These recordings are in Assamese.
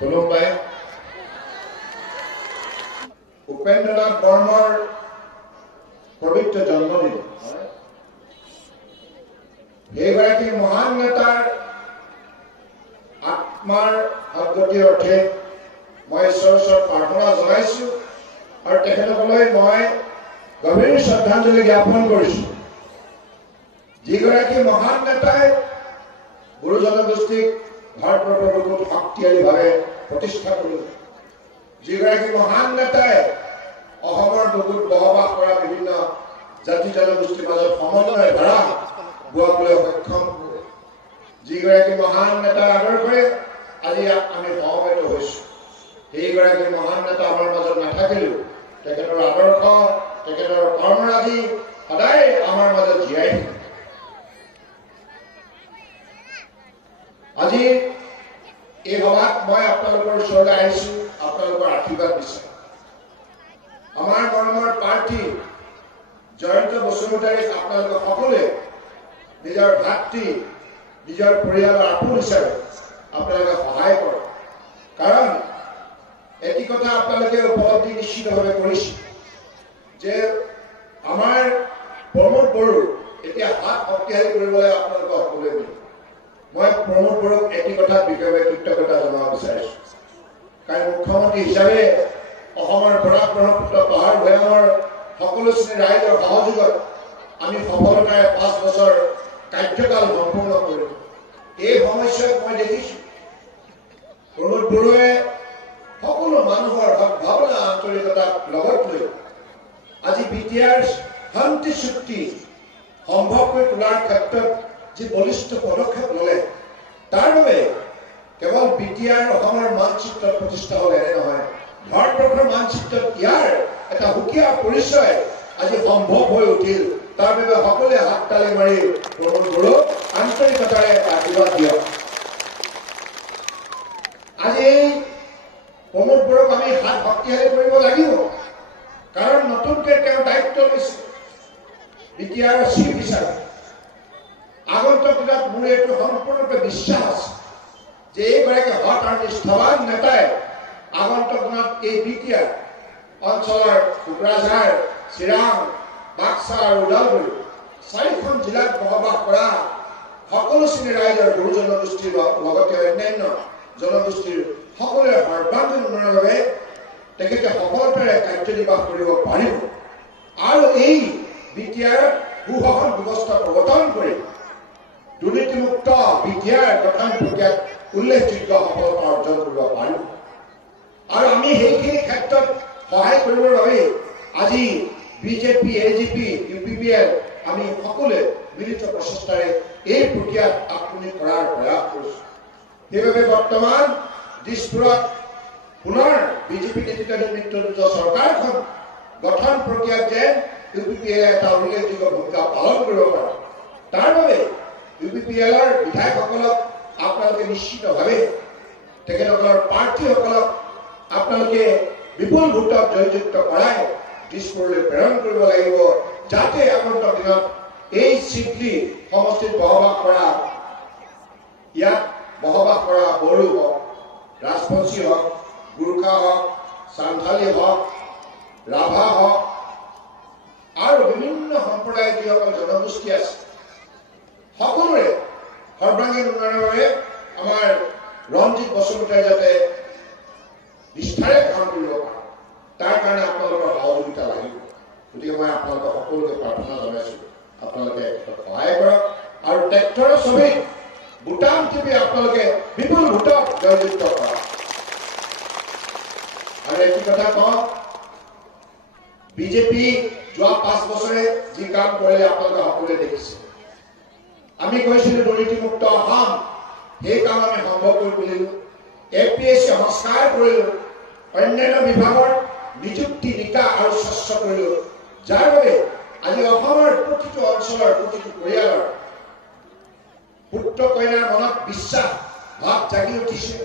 কোনোবাই উপেন্দ্ৰনাথ বৰ্মাৰ পবিত্ৰ জন্মদিন এইগৰাকী মহান নেতাৰ আত্মাৰ সদ্গতিৰ অৰ্থে মই ঈশ্বৰৰ ওচৰত প্ৰাৰ্থনা জনাইছো আৰু তেখেতসকললৈ মই গভীৰ শ্ৰদ্ধাঞ্জলি জ্ঞাপন কৰিছো। যিগৰাকী মহান নেতাই বড়ো জনগোষ্ঠীক ভাৰতবৰ্ষৰ বুকুত শক্তিশালীভাৱে প্ৰতিষ্ঠা কৰিলে, যিগৰাকী মহান নেতাই অসমৰ বুকুত বসবাস কৰা বিভিন্ন জাতি জনগোষ্ঠীৰ মাজত সমন্বয় ধাৰা বোৱাবলৈ সক্ষম কৰে, যিগৰাকী মহান নেতাৰ আদৰ্শৰে আজি আমি সমবেত হৈছো। সেইগৰাকী মহান নেতা আমাৰ মাজত নাথাকিলেও তেখেতৰ আদৰ্শ তেখেতৰ কৰ্মৰাজি সদায় আমাৰ মাজত জীয়াই থাকে। আজি এই সভাত মই আপোনালোকৰ ওচৰলৈ আহিছো আপোনালোকৰ আশীৰ্বাদ বিচাৰি। আমাৰ মৰমৰ প্ৰাৰ্থী জয়ন্ত বসুমতাৰীক আপোনালোকে সকলোৱে নিজৰ ভাতৃ নিজৰ পৰিয়ালৰ আপোন হিচাপে আপোনালোকে সহায় কৰক। কাৰণ এটি কথা আপোনালোকে উপলব্ধি নিশ্চিতভাৱে কৰিছে যে আমাৰ প্ৰমোদ বড়োৰ এতিয়া হাত শক্তিশালী কৰিবলৈ আপোনালোকে সকলোৱে মিলে। মই প্ৰমোদ বড়োক এটি কথাত বিশেষভাৱে কৃতজ্ঞতা জনাব বিচাৰিছো, কাৰণ মুখ্যমন্ত্ৰী হিচাপে অসমৰ বৰাক ব্ৰহ্মপুত্ৰ পাহাৰ ভৈয়ামৰ সকলো শ্ৰেণীৰ ৰাইজৰ সহযোগত আমি সফলতাৰে 5 বছৰ কাৰ্যকাল সম্পূৰ্ণ কৰিলো। এই সময়ছোৱাত মই দেখিছো প্ৰমোদ বড়োৱে সকলো মানুহৰ ভাৱনা আন্তৰিকতাক লগত লৈ আজি বিটিআৰ শান্তি চুক্তি সম্ভৱ কৰি তোলাৰ ক্ষেত্ৰত যি বলিষ্ঠ পদক্ষেপ ল'লে, তাৰ বাবে কেৱল বিটিআৰ অসমৰ মানচিত্ৰত প্ৰতিষ্ঠা হ'লে এনে নহয়, ভাৰতবৰ্ষৰ মানচিত্ৰত ইয়াৰ এটা সুকীয়া পৰিচয় আজি সম্ভৱ হৈ উঠিল। তাৰ বাবে সকলোৱে হাত তালি মাৰি প্ৰমোদ বড়োক আন্তৰিকতাৰে আশীৰ্বাদ দিয়ক। আজি প্ৰমোদ বড়োক আমি হাত শক্তিশালী কৰিব লাগিব, কাৰণ নতুনকৈ তেওঁ দায়িত্ব লৈছে বিটিআৰৰ চিফ হিচাপে। আগন্তুক দিনত মোৰ এইটো সম্পূৰ্ণৰূপে বিশ্বাস আছে যে এইগৰাকী সৎ আৰু নিষ্ঠাৱান নেতাই আগন্তুক দিনত এই বিটিআৰ অঞ্চলৰ কোকৰাঝাৰ, চিৰাং, বাক্সা আৰু ওদালগুৰি 4খন জিলাত বসবাস কৰা সকলো শ্ৰেণীৰ ৰাইজৰ বড়ো জনগোষ্ঠীৰ লগতে অন্যান্য জনগোষ্ঠীৰ সকলোৰে সৰ্বাংগীন উন্নয়নৰ বাবে তেখেতে সফলতাৰে কাৰ্যনিৰ্বাহ কৰিব পাৰিব আৰু এই বিটিআৰত সুশাসন ব্যৱস্থা প্ৰৱৰ্তন কৰি দুৰ্নীতিমুক্ত বিটিআৰ গঠন প্ৰক্ৰিয়াত উল্লেখযোগ্য সফলতা অৰ্জন কৰিব পাৰিব। আৰু আমি সেইখিনি ক্ষেত্ৰত সহায় কৰিবৰ বাবে আজি বিজেপি, এজিপি, UPPL আমি সকলোৱে মিলিত প্ৰচেষ্টাৰে এই প্ৰক্ৰিয়াত আত্মনিয়োগ কৰাৰ প্ৰয়াস কৰিছো। সেইবাবে বৰ্তমান দিছপুৰত পুনৰ বিজেপি নেতৃত্বাধীন চৰকাৰখন গঠন প্ৰক্ৰিয়াত যেন UPPL এটা উল্লেখযোগ্য ভূমিকা পালন কৰিব পাৰে, তাৰ বাবে UPPLৰ বিধায়কসকলক আপোনালোকে নিশ্চিতভাৱে তেখেতসকলৰ প্ৰাৰ্থীসকলক আপোনালোকে বিপুল ভোটত জয়যুক্ত কৰাই দিছপুৰলৈ প্ৰেৰণ কৰিব লাগিব, যাতে আগন্তুক দিনত এই চিডলি সমষ্টিত ইয়াত বসবাস কৰা বড়ো হওক, ৰাজবংশী হওক, গোৰ্খা হওক, সান্থালী হওক, ৰাভা হওক আৰু বিভিন্ন সম্প্ৰদায়ৰ যিসকল জনগোষ্ঠী আছে সকলোৰে সৰ্বাংগীন উন্নয়নৰ বাবে আমাৰ ৰঞ্জিত বসুমতাৰী যাতে নিষ্ঠাৰে কাম কৰিব পাৰে, তাৰ কাৰণে আপোনালোকৰ সহযোগিতা লাগিব। গতিকে মই আপোনালোকক সকলোকে প্ৰাৰ্থনা জনাইছো আপোনালোকে সহায় কৰক আৰু ট্ৰেক্টৰৰ ছবিত বুটাম টিপি আপোনালোকে বিপুল ভোটক জয়যুক্ত কৰক। আৰু এটি কথা কওঁ, বিজেপি যোৱা 5 বছৰে যি কাম কৰিলে আপোনালোকে সকলোৱে দেখিছে। আমি কৈছিলো দুৰ্নীতিমুক্ত অসম, সেই কাম আমি সম্ভৱ কৰি তুলিলো। APSC সংস্কাৰ কৰিলো, অন্যান্য বিভাগৰ নিযুক্তি নিকা আৰু স্বচ্ছ কৰিলো, যাৰ বাবে আজি অসমৰ প্ৰতিটো অঞ্চলৰ প্ৰতিটো পৰিয়ালৰ পুত্ৰ কন্যাৰ মনত বিশ্বাস ভাৱ জাগি উঠিছে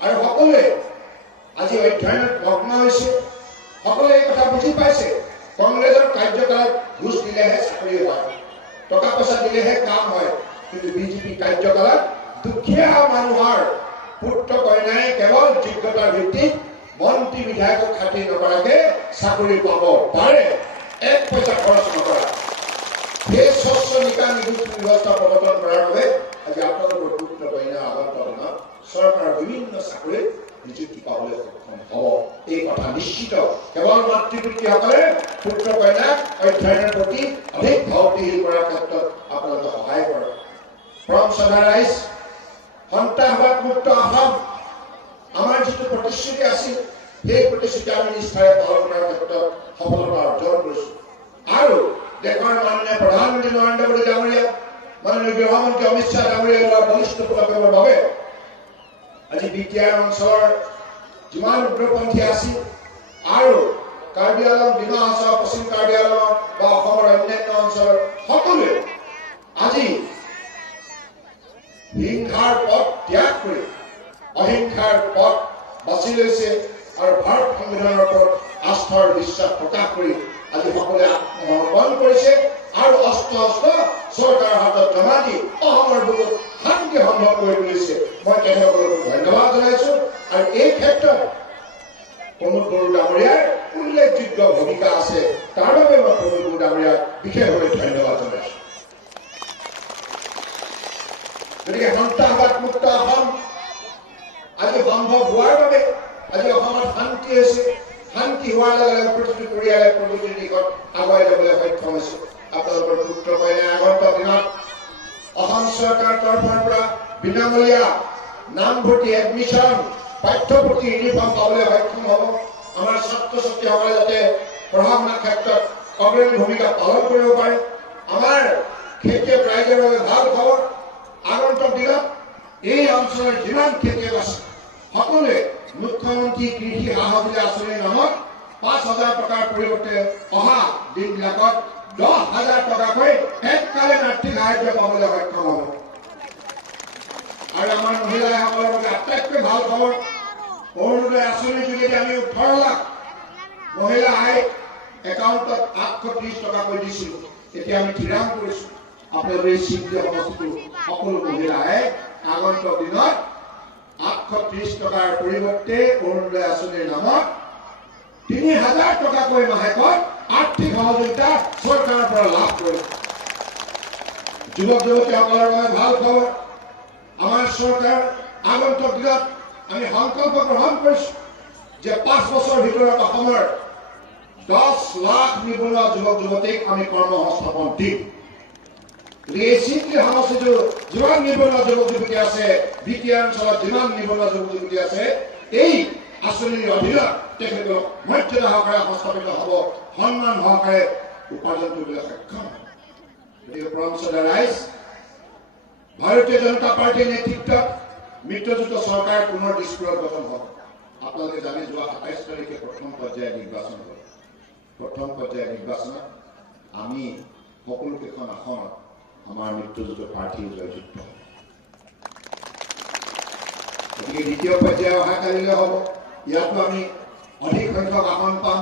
আৰু সকলোৱে আজি অধ্যয়নত মগ্ন হৈছে। সকলোৱে এই কথা বুজি পাইছে কংগ্ৰেছৰ কাৰ্যকালত ঘুষ দিলেহে চাকৰি হয়, টকা পইচা দিলেহে কাম হয়, কিন্তু বিজেপি কাৰ্যকালত দুখীয়া মানুহৰ পুত্ৰ কন্যাই কেৱল যোগ্যতাৰ ভিত্তিত মন্ত্ৰী বিধায়কক খাতিৰ নকৰাকে চাকৰি পাব পাৰে, এক পইচা খৰচ নকৰা। সেই স্বচ্ছ নিকা নিযুক্তি ব্যৱস্থা প্ৰৱৰ্তন কৰাৰ বাবে আজি আপোনালোকৰ পুত্ৰ কন্যা আগন্তুক চৰকাৰৰ বিভিন্ন চাকৰিত নিযুক্তি পাবলৈ সক্ষম হ'ব। এই কথা নিশ্চিত কেৱল মাতৃ পিতৃসকলে পুত্ৰ কন্যাক অধ্যয়নৰ প্ৰতি অধিক ধাউতিশীল কৰাৰ ক্ষেত্ৰত আপোনালোকে সহায় কৰক। ফ্ৰম সদা ৰাইজ, সন্ত্ৰাসবাদ মুক্ত অসম আমাৰ যিটো প্ৰতিশ্ৰুতি আছিল, সেই প্ৰতিশ্ৰুতি আমি নিষ্ঠাৰে পালন কৰাৰ ক্ষেত্ৰত সফলতা অৰ্জন কৰিছোঁ। আৰু দেশৰ মাননীয় প্ৰধানমন্ত্ৰী নৰেন্দ্ৰ মোদী ডাঙৰীয়া, মাননীয় গৃহমন্ত্ৰী অমিত শ্বাহ ডাঙৰীয়াৰ লোৱা বলিষ্ঠ পদক্ষেপৰ বাবে আজি বিটিআৰ অঞ্চলৰ যিমান উগ্ৰপন্থী আছিল আৰু কাৰ্বি আংলং, ডিমা হাছাও, পশ্চিম কাৰ্বি আংলং বা অসমৰ অন্যান্য অঞ্চলৰ সকলোৱে আজি হিংসাৰ পথ ত্যাগ কৰি অহিংসাৰ পথ বাছি লৈছে আৰু ভাৰত সংবিধানৰ ওপৰত আস্থাৰ বিশ্বাস প্ৰকাশ কৰি আজি সকলোৱে আত্মসমৰ্পণ কৰিছে আৰু অস্ত্ৰ চৰকাৰৰ হাতত জমা দি অসমৰ বুকুত শান্তি সম্ভৱ কৰি তুলিছে। মই তেখেতসকলক ধন্যবাদ জনাইছো। আৰু এই ক্ষেত্ৰত প্ৰমোদ বড়ো ডাঙৰীয়াৰ উল্লেখযোগ্য ভূমিকা আছে, তাৰ বাবে মই প্ৰমোদ বড়ো ডাঙৰীয়াক বিশেষভাৱে ধন্যবাদ জনাইছো। গতিকে সন্ত্ৰাসবাদ মুক্ত অসম আজি সম্ভৱ হোৱাৰ বাবে আজি অসমত শান্তি হৈছে। শান্তি হোৱাৰ লগে লগে প্ৰতিটো পৰিয়ালে প্ৰগতিৰ দিশত আগুৱাই যাবলৈ সক্ষম হৈছে। আপোনালোকৰ পুত্ৰ কন্যাই আগন্তুক দিনত অসম চৰকাৰৰ তৰফৰ পৰা বিনামূলীয়া নামভৰ্তি, এডমিশ্যন, পাঠ্যপুথি, ইউনিফৰ্ম পাবলৈ সক্ষম হ'ব। আমাৰ ছাত্ৰ ছাত্ৰীসকলে যাতে পঢ়া শুনাৰ ক্ষেত্ৰত অগ্ৰণী ভূমিকা পালন কৰিব পাৰে। আমাৰ খেতিয়ক ৰাইজৰ বাবে ভাল খবৰ, আগন্তুক দিনত এই অঞ্চলৰ যিমান খেতিয়ক আছে সকলোৱে মুখ্যমন্ত্ৰী কৃষি সা-সুবিধা আঁচনিৰ নামত 5,000 টকাৰ পৰিৱৰ্তে অহা দিনবিলাকত 10,000 টকাকৈ এককালীন আৰ্থিক সাহায্য পাবলৈ সক্ষম হ'ব। আৰু আমাৰ মহিলাসকলৰ বাবে আটাইতকৈ ভাল খবৰ, অৰুণোদয় আঁচনিৰ যোগেদি আমি 18 লাখ মহিলা আই একাউণ্টত 830 টকাকৈ দিছিলোঁ। এতিয়া আমি থিৰাং কৰিছোঁ আপোনালোকৰ এই চিন্তিত সমষ্টিটো সকলো মহিলাই আগন্তুক দিনত 830 টকাৰ পৰিৱৰ্তে অৰুণোদয় আঁচনিৰ নামত 3,000 টকাকৈ মাহেকত আৰ্থিক সহযোগিতা চৰকাৰৰ পৰা লাভ কৰিব। যুৱক যুৱতীসকলৰ বাবে ভাল খবৰ, আমাৰ চৰকাৰ আগন্তুক দিনত আমি সংকল্প গ্ৰহণ কৰিছোঁ যে 5 বছৰৰ ভিতৰত অসমৰ 10 লাখ নিবনুৱা যুৱক যুৱতীক আমি কৰ্মসংস্থাপন দিম। এই চিন্তিত সমষ্টিটো যিমান নিবনুৱা যুৱক যুৱতী আছে, বিটিআৰ অঞ্চলত যিমান নিবনুৱা যুৱক যুৱতী আছে, এই আঁচনিৰ অধীনত তেখেতলোক মৰ্যাদা সহকাৰে সংস্থাপিত হ'ব, সন্মান সহকাৰে উপাৰ্জন কৰিবলৈ সক্ষম হ'ব। গতিকে পৰমসদা ৰাইজ, ভাৰতীয় জনতা পাৰ্টীৰ নেতৃত্বত মিত্ৰজোঁট চৰকাৰ পুনৰ দিছপুৰত গঠন হ'ব। আপোনালোকে জানে যোৱা 27 তাৰিখে প্ৰথম পৰ্যায়ৰ নিৰ্বাচন হ'ল। প্ৰথম পৰ্যায়ৰ নিৰ্বাচনত আমি সকলোকেইখন আসনত আমাৰ মিত্ৰজোঁট প্ৰাৰ্থী জয়যুক্ত হ'ব। গতিকে দ্বিতীয় পৰ্যায় অহাকালিলৈ হ'ব, ইয়াতো আমি অধিক সংখ্যক আসন পাম।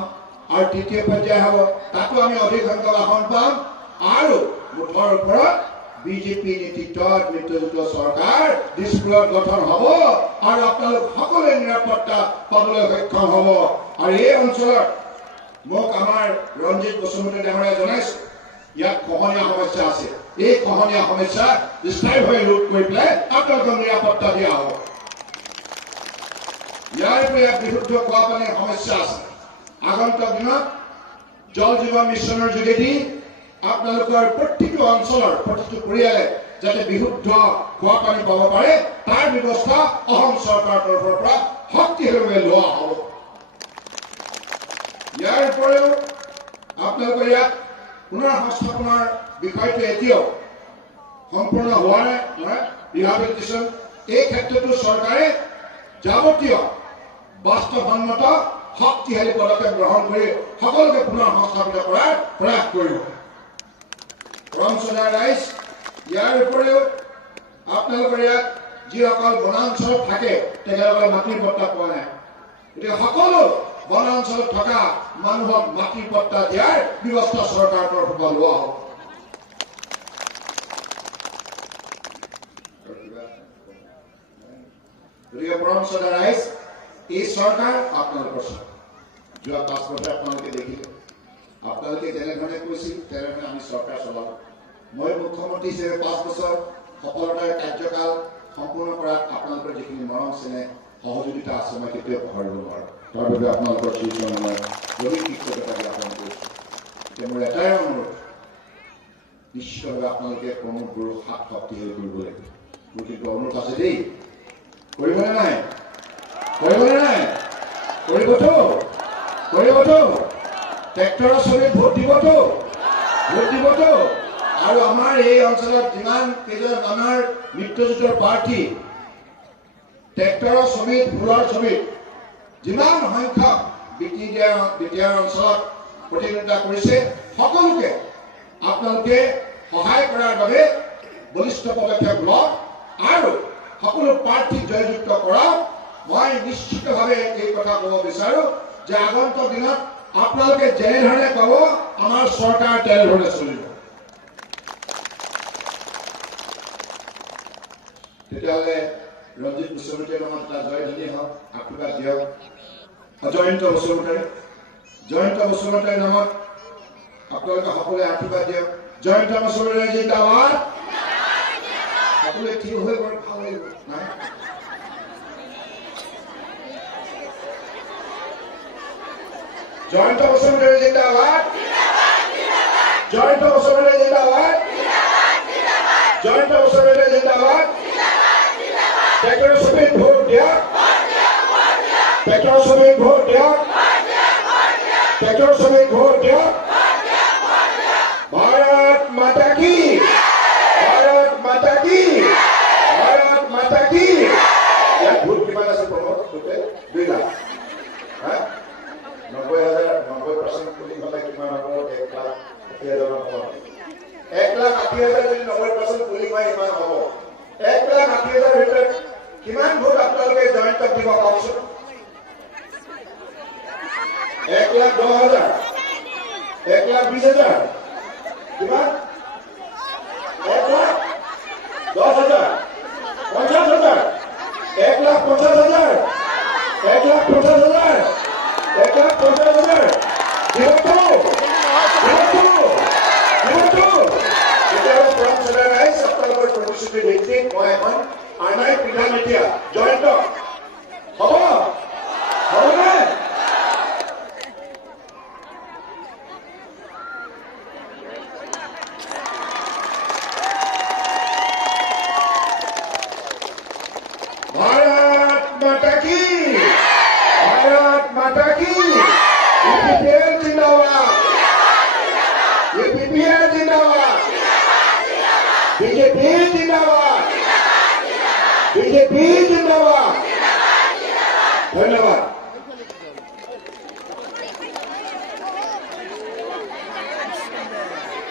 আৰু তৃতীয় পৰ্যায় হ'ব, তাতো আমি অধিক সংখ্যক আসন পাম। আৰু মুঠৰ ওপৰত বিজেপি নেতৃত্বত মিত্ৰজোঁট চৰকাৰ দিছপুৰত গঠন হ'ব আৰু আপোনালোক সকলোৱে নিৰাপত্তা পাবলৈ সক্ষম হ'ব। আৰু এই অঞ্চলত মোক আমাৰ ৰঞ্জিত বসুমতী ডাঙৰীয়াই জনাইছে, ইয়াত খহনীয়া সমস্যা আছে। এই খহনীয়া সমস্যা স্থায়ীভাৱে ৰোধ কৰি পেলাই আপোনালোকক নিৰাপত্তা দিয়া হ'ব। ইয়াৰ উপৰি ইয়াত বিশুদ্ধ খোৱা পানীৰ সমস্যা আছে। আগন্তুক দিনত জল জীৱন মিছনৰ যোগেদি আপোনালোকৰ প্ৰতিটো অঞ্চলৰ প্ৰতিটো পৰিয়ালে যাতে বিশুদ্ধ খোৱা পানী পাব পাৰে, তাৰ ব্যৱস্থা অসম চৰকাৰৰ তৰফৰ পৰা শক্তিশালীভাৱে লোৱা হ'ব। ইয়াৰ উপৰিও আপোনালোকৰ ইয়াত পুনৰ সংস্থাপনৰ বিষয়টো এতিয়াও সম্পূৰ্ণ হোৱা নাই, ৰিহাবিলিটেশ্যন। এই ক্ষেত্ৰতো চৰকাৰে যাৱতীয় বাস্তৱসন্মত শক্তিশালী পদক্ষেপ গ্ৰহণ কৰি সকলোকে পুনৰ সংস্থাপিত কৰাৰ প্ৰয়াস কৰিব। পৰমসদা ৰাইজ, ইয়াৰ উপৰিও আপোনালোকৰ ইয়াত যিসকল বনাঞ্চলত থাকে তেখেতসকলে মাটিৰ পট্টা পোৱা নাই। গতিকে সকলো বনাঞ্চলত থকা মানুহক মাটিৰ পট্টা দিয়াৰ ব্যৱস্থা চৰকাৰৰ তৰফৰ পৰা লোৱা হ'ব। গতিকে পৰমসদা ৰাইজ, এই চৰকাৰ আপোনালোকৰ চৰকাৰ। যোৱা 5 বছৰ আপোনালোকে দেখিলে, আপোনালোকে যেনেধৰণে কৈছিল তেনেধৰণে আমি চৰকাৰ চলাম। মই মুখ্যমন্ত্ৰী হিচাপে 5 বছৰ সফলতাৰে কাৰ্যকাল সম্পূৰ্ণ কৰাত আপোনালোকৰ যিখিনি মৰম চেনেহ সহযোগিতা আছে মই কেতিয়াও পাহৰিব নোৱাৰোঁ। তাৰ বাবে আপোনালোকৰ শ্ৰীচৰণ মই গভীৰ কৃতজ্ঞতা জ্ঞাপন কৰিছোঁ। এতিয়া মোৰ এটাই অনুৰোধ, নিশ্চিতভাৱে আপোনালোকে প্ৰমোদ বড়োক হাত শক্তিশালী কৰিব লাগিব। মোৰ কিন্তু অনুৰোধ আছে দেই, কৰিবনে নাই? কৰিবনে নাই? কৰিবতো? কৰিবতো? ট্ৰেক্টৰৰ ছবিত ভোট দিবতো? ভোট দিবতো? আৰু আমাৰ এই অঞ্চলত যিমান কেইজন আমাৰ মিত্ৰজোঁটৰ প্ৰাৰ্থী ট্ৰেক্টৰৰ ছবিত, ফুলৰ ছবিত যিমান সংখ্যক বিটিআৰ অঞ্চলত প্ৰতিদ্বন্দ্বিতা কৰিছে, সকলোকে আপোনালোকে সহায় কৰাৰ বাবে বলিষ্ঠ পদক্ষেপ লওক আৰু সকলো প্ৰাৰ্থীক জয়যুক্ত কৰক। মই নিশ্চিতভাৱে এই কথা ক'ব বিচাৰো যে আগন্তুক দিনত আপোনালোকে যেনেধৰণে ক'ব আমাৰ চৰকাৰ তেনেধৰণে চলিব। তেতিয়াহ'লে ৰঞ্জিত বসুমতাৰীৰ নামত এটা জয়ধ্বনি হওক, আশীৰ্বাদ দিয়ক। জয়ন্ত বসুমতাৰীৰ নামত আপোনালোকে সকলোৱে আশীৰ্বাদ দিয়ক। জয়ন্ত বসুমতাৰী জিন্দাবাদ। সকলোৱে থিয় হৈ বৰ ভাল লাগিব নাই? জয়ন্ত বসুমতাৰী জিন্দাবাদ। জয়ন্ত বসুমতাৰী জিন্দাবাদ। জয়ন্ত বসুমতাৰী জিন্দাবাদ। ট্ৰেক্টৰৰ ছবিত ভোট দিয়ক। ট্ৰেক্টৰৰ ছবিত ভোট দিয়ক। ট্ৰেক্টৰৰ ছবিত ভোট দিয়ক। ভাৰত মাতা কি, ভাৰত মাতা কি, ভাৰত মাতা কি। ইয়াত ভোট কিমান আছে প্ৰমোদ? 2 লাখ। 90,000 পুলিং হ'লে কিমান হ'ব? 1,80,000 হ'ব। 1,80,000 যদি 90% পুলিং হয় ইমান হ'ব। 1,80,000 ভিতৰত কিমান ভোট আপোনালোকে জয়ন্তক দিব কওকচোন? 1,10,000, 1,20,000, কিমান? 1,10,000, 50,000, 1,50,000, 1,50,000, 1,50,000, 1,50,000। আপোনালোকৰ প্ৰতিশ্ৰুতি ভিত্তিত মই এখন আইন পিধান এতিয়া জয়ন্ত হ'ব, হ'বনে? भारत माता की, भारत माता की। यूपीपीएल जिंदाबाद, यूपीपीएल जिंदाबाद, बीजेपी जिंदाबाद, बीजेपी जिंदाबाद। धन्यवाद।